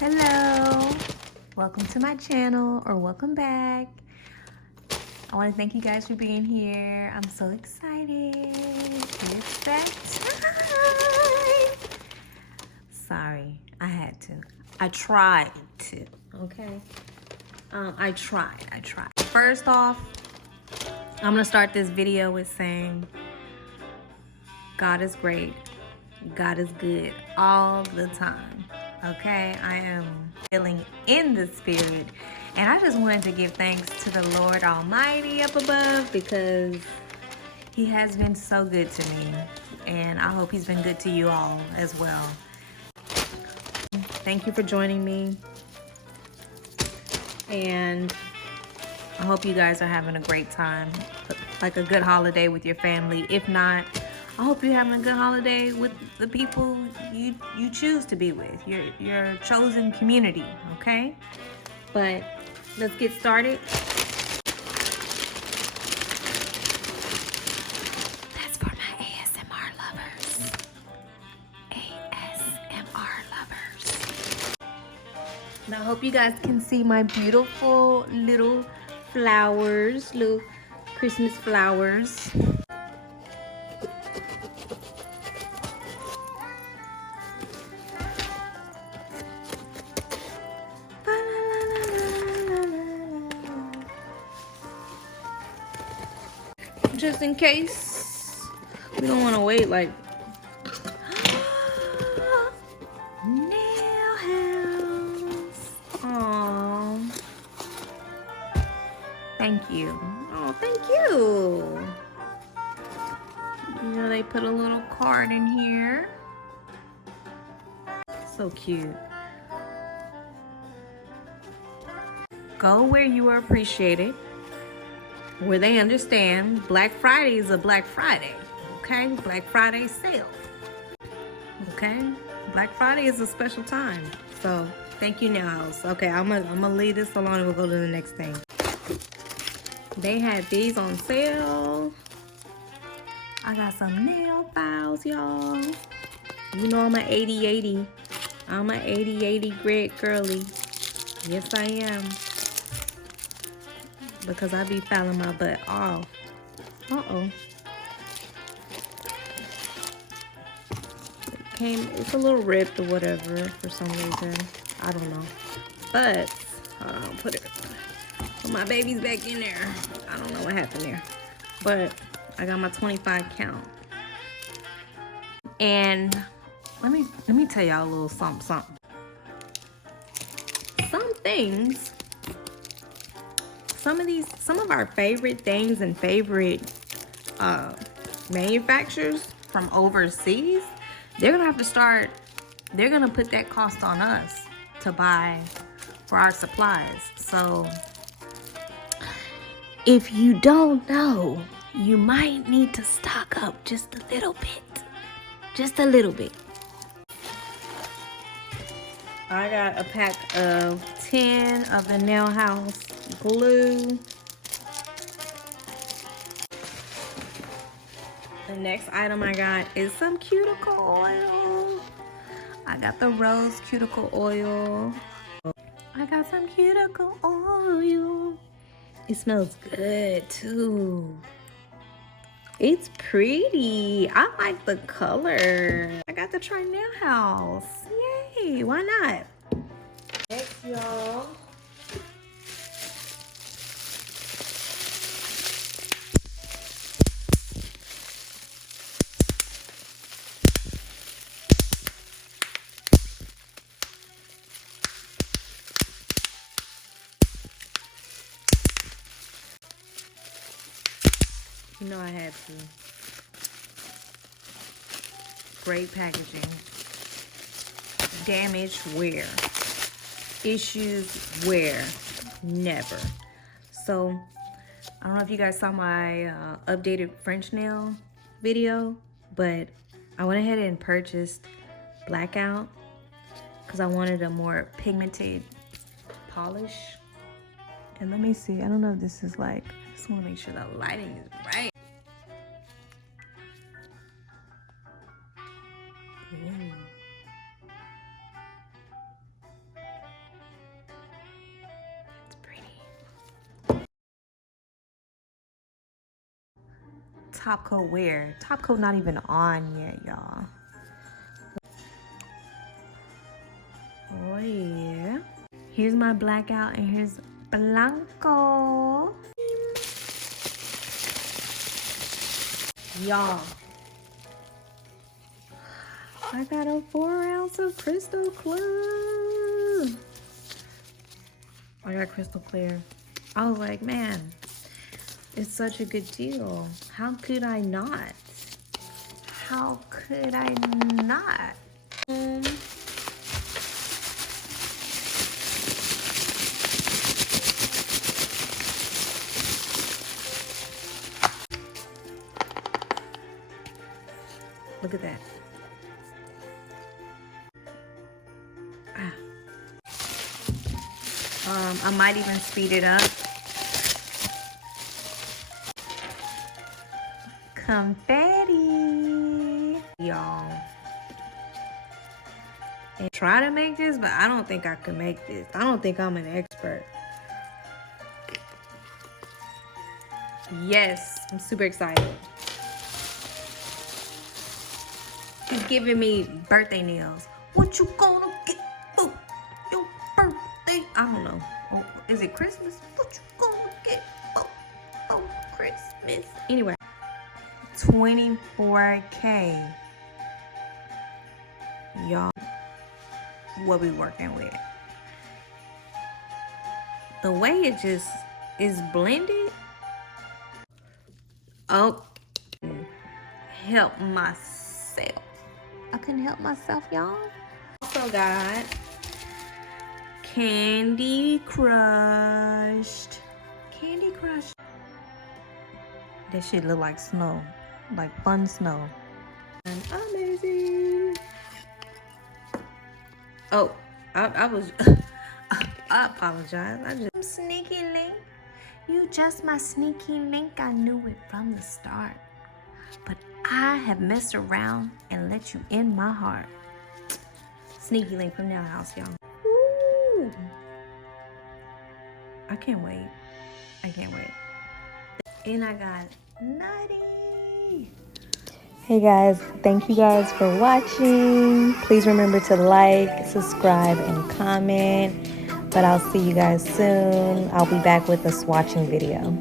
Hello, welcome to my channel, or welcome back. I want to thank you guys for being here. I'm so excited. It's that time. Sorry, I had to. I tried to, okay? I tried. First off, I'm gonna start this video with saying God is great. God is good all the time. Okay, I am feeling in the spirit, and I just wanted to give thanks to the Lord Almighty up above, because He has been so good to me, and I hope He's been good to you all as well. Thank you for joining me, and I hope you guys are having a great time, like a good holiday with your family. If not, I hope you're having a good holiday with the people you choose to be with, your chosen community, okay? But let's get started. That's for my ASMR lovers. ASMR lovers. Now I hope you guys can see my beautiful little flowers, little Christmas flowers. Just in case we don't want to wait, like nail house. Oh, thank you. Oh, thank you. You know, they put a little card in here. So cute. Go where you are appreciated, where they understand Black Friday is a Black Friday, okay? Black Friday sale, okay? Black Friday is a special time. So thank you, Nail House. Okay, I'm gonna leave this alone and we'll go to the next thing. They had these on sale. I got some nail files, y'all. You know I'm an 80-80. I'm an 80-80 grit girly. Yes, I am. Because I be filing my butt off. Uh-oh. It's a little ripped or whatever for some reason. I don't know. But, hold on, put my baby's back in there. I don't know what happened there. But I got my 25 count. And let me tell y'all a little something. Some of our favorite things and favorite manufacturers from overseas, they're gonna put that cost on us to buy for our supplies. So if you don't know, you might need to stock up just a little bit. Just a little bit. I got a pack of 10 of the Nail House glue. The next item I got is some cuticle oil. I got the rose cuticle oil. I got some cuticle oil. It smells good too. It's pretty. I like the color. I got to try Nail House. Yay, why not? Next, y'all. You know I had to. Great packaging. Damage where? Issues where? Never. So, I don't know if you guys saw my updated French nail video, but I went ahead and purchased Blackout because I wanted a more pigmented polish. And let me see, I don't know if this is like, I just want to make sure the lighting is right. Ooh. top coat where? Top coat not even on yet, y'all. Oh yeah. Here's my blackout and here's Blanco. Y'all, I got a 4 ounce of crystal clear. I got crystal clear. I was like, man, it's such a good deal. How could I not? How could I not? Look at that. I might even speed it up. Confetti, y'all. And try to make this, but I don't think I can make this. I don't think I'm an expert. Yes, I'm super excited. He's giving me birthday nails. What you gonna get for your birthday? I don't know. Oh, is it Christmas? What you gonna get for Christmas? Anyway, 24K. Y'all, what we working with? The way it just is blended. Oh, help myself. I couldn't help myself, y'all. Also got Candy Crushed. Candy Crushed. That shit look like snow. Like fun snow. And amazing. Oh, I was... I apologize. I'm sneaky link. You just my sneaky link. I knew it from the start. But I have messed around and let you in my heart. Sneaky link from Now House, y'all. Ooh. I can't wait. I can't wait. And I got Nutty. Hey guys, thank you guys for watching. Please remember to like, subscribe, and comment. But I'll see you guys soon. I'll be back with a swatching video.